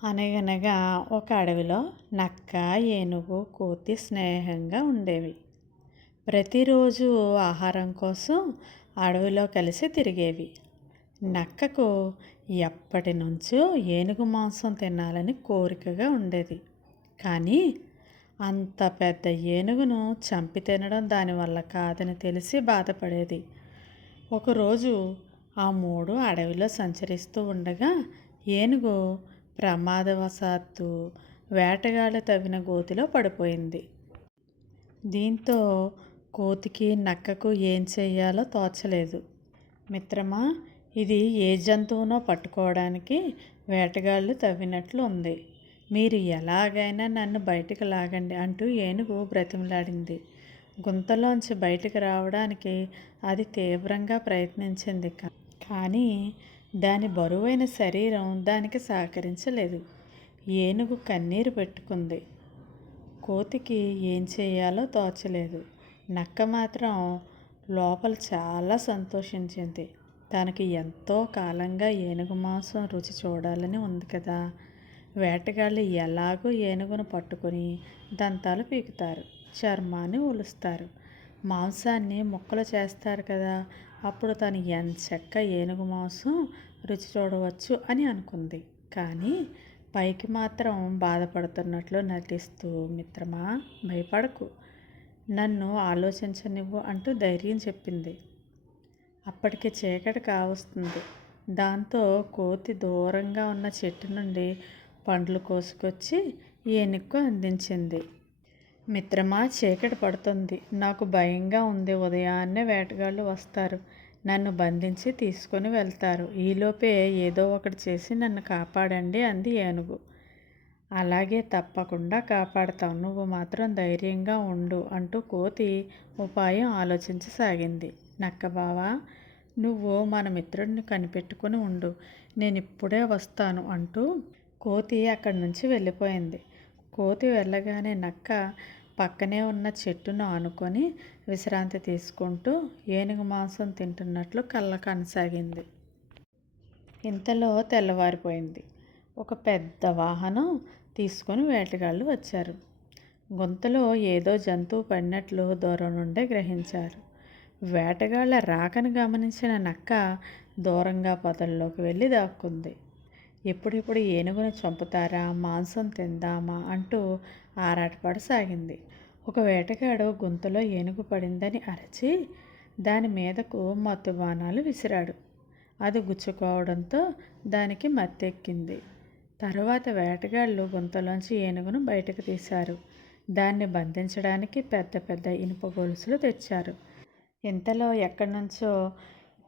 అనగనగా ఒక అడవిలో నక్క, ఏనుగు, కోతి స్నేహంగా ఉండేవి. ప్రతిరోజు ఆహారం కోసం అడవిలో కలిసి తిరిగేవి. నక్కకు ఎప్పటి నుంచో ఏనుగు మాంసం తినాలని కోరికగా ఉండేది. కానీ అంత పెద్ద ఏనుగును చంపి తినడం దానివల్ల కాదని తెలిసి బాధపడేది. ఒకరోజు ఆ మూడు అడవిలో సంచరిస్తూ ఉండగా ఏనుగు ప్రమాదవశాత్తు వేటగాళ్ళు తవ్విన గోతిలో పడిపోయింది. దీంతో కోతికి, నక్కకు ఏం చెయ్యాలో తోచలేదు. మిత్రమా, ఇది ఏ జంతువునో పట్టుకోవడానికి వేటగాళ్ళు తవ్వినట్లు ఉంది. మీరు ఎలాగైనా నన్ను బయటికి లాగండి అంటూ ఏనుగు బ్రతిమలాడింది. గుంతలోంచి బయటికి రావడానికి అది తీవ్రంగా ప్రయత్నించింది. కానీ దాని బరువైన శరీరం దానికి సహకరించలేదు. ఏనుగు కన్నీరు పెట్టుకుంది. కోతికి ఏం చేయాలో తోచలేదు. నక్క మాత్రం లోపల చాలా సంతోషించింది. తనకి ఎంతో కాలంగా ఏనుగు మాంసం రుచి చూడాలని ఉంది కదా. వేటగాళ్ళు ఎలాగో ఏనుగును పట్టుకొని దంతాలు పీకుతారు, చర్మాన్ని ఒలుస్తారు, మాంసాన్ని ముక్కలు చేస్తారు కదా. అప్పుడు తను ఎంచక్క ఏనుగు మాంసం రుచి చూడవచ్చు అని అనుకుంది. కానీ పైకి మాత్రం బాధపడుతున్నట్లు నటిస్తూ, మిత్రమా భయపడకు, నన్ను ఆలోచించనివ్వు అంటూ ధైర్యం చెప్పింది. అప్పటికి చీకటి కావస్తుంది. దాంతో కోతి దూరంగా ఉన్న చెట్టు నుండి పండ్లు కోసుకొచ్చి ఏనుగుకు అందించింది. మిత్రమా, చీకటి పడుతుంది, నాకు భయంగా ఉంది. ఉదయాన్నే వేటగాళ్ళు వస్తారు, నన్ను బంధించి తీసుకొని వెళ్తారు. ఈలోపే ఏదో ఒకటి చేసి నన్ను కాపాడండి అంది ఏనుగు. అలాగే, తప్పకుండా కాపాడతాం, నువ్వు మాత్రం ధైర్యంగా ఉండు అంటూ కోతి ఉపాయం ఆలోచించసాగింది. నక్క బావా, నువ్వు మన మిత్రుడిని కనిపెట్టుకుని ఉండు, నేను ఇప్పుడే వస్తాను అంటూ కోతి అక్కడి నుంచి వెళ్ళిపోయింది. కోతి వెళ్ళగానే నక్క పక్కనే ఉన్న చెట్టును ఆనుకొని విశ్రాంతి తీసుకుంటూ ఏనుగు మాంసం తింటున్నట్లు కళ్ళ కనసాగింది. ఇంతలో తెల్లవారిపోయింది. ఒక పెద్ద వాహనం తీసుకొని వేటగాళ్ళు వచ్చారు. గుంతలో ఏదో జంతువు పడినట్లు దూరం నుండే గ్రహించారు. వేటగాళ్ళ రాకను గమనించిన నక్క దూరంగా పొదల్లోకి వెళ్ళి దాక్కుంది. ఎప్పుడెప్పుడు ఏనుగును చంపుతారా, మాంసం తిందామా అంటూ ఆరాటపడసాగింది. ఒక వేటగాడు గుంతలో ఏనుగు పడిందని అరచి దాని మీదకు మత్తు బాణాలు విసిరాడు. అది గుచ్చుకోవడంతో దానికి మత్తెక్కింది. తరువాత వేటగాళ్ళు గుంతలోంచి ఏనుగును బయటకు తీశారు. దాన్ని బంధించడానికి పెద్ద పెద్ద ఇనుప గొలుసులు తెచ్చారు. ఇంతలో ఎక్కడి నుంచో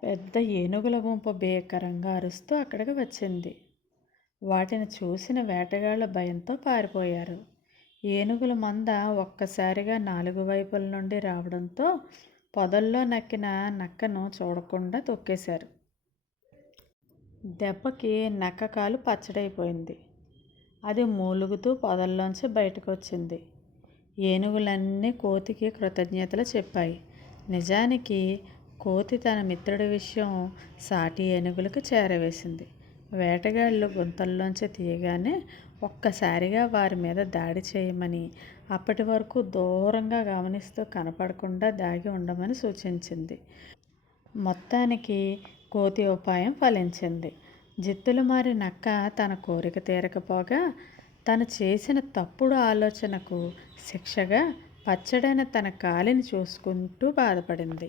పెద్ద ఏనుగుల గుంపు భీకరంగా అరుస్తూ అక్కడికి వచ్చింది. వాటిని చూసిన వేటగాళ్ళు భయంతో పారిపోయారు. ఏనుగుల మంద ఒక్కసారిగా 4 వైపుల నుండి రావడంతో పొదల్లో నక్కిన నక్కను చూడకుండా తొక్కేశారు. దెబ్బకి నక్క కాలు పచ్చడైపోయింది. అది మూలుగుతూ పొదల్లోంచి బయటకు వచ్చింది. ఏనుగులన్నీ కోతికి కృతజ్ఞతలు చెప్పాయి. నిజానికి కోతి తన మిత్రుడి విషయం సాటి ఏనుగులకు చేరవేసింది. వేటగాళ్ళు గుంతల్లోంచి తీయగానే ఒక్కసారిగా వారి మీద దాడి చేయమని, అప్పటి వరకు దూరంగా గమనిస్తూ కనపడకుండా దాగి ఉండమని సూచించింది. మొత్తానికి కోతి ఉపాయం ఫలించింది. జిత్తులు మారి నక్క తన కోరిక తీరకపోగా తను చేసిన తప్పుడు ఆలోచనకు శిక్షగా పచ్చడైన తన కాలిని చూసుకుంటూ బాధపడింది.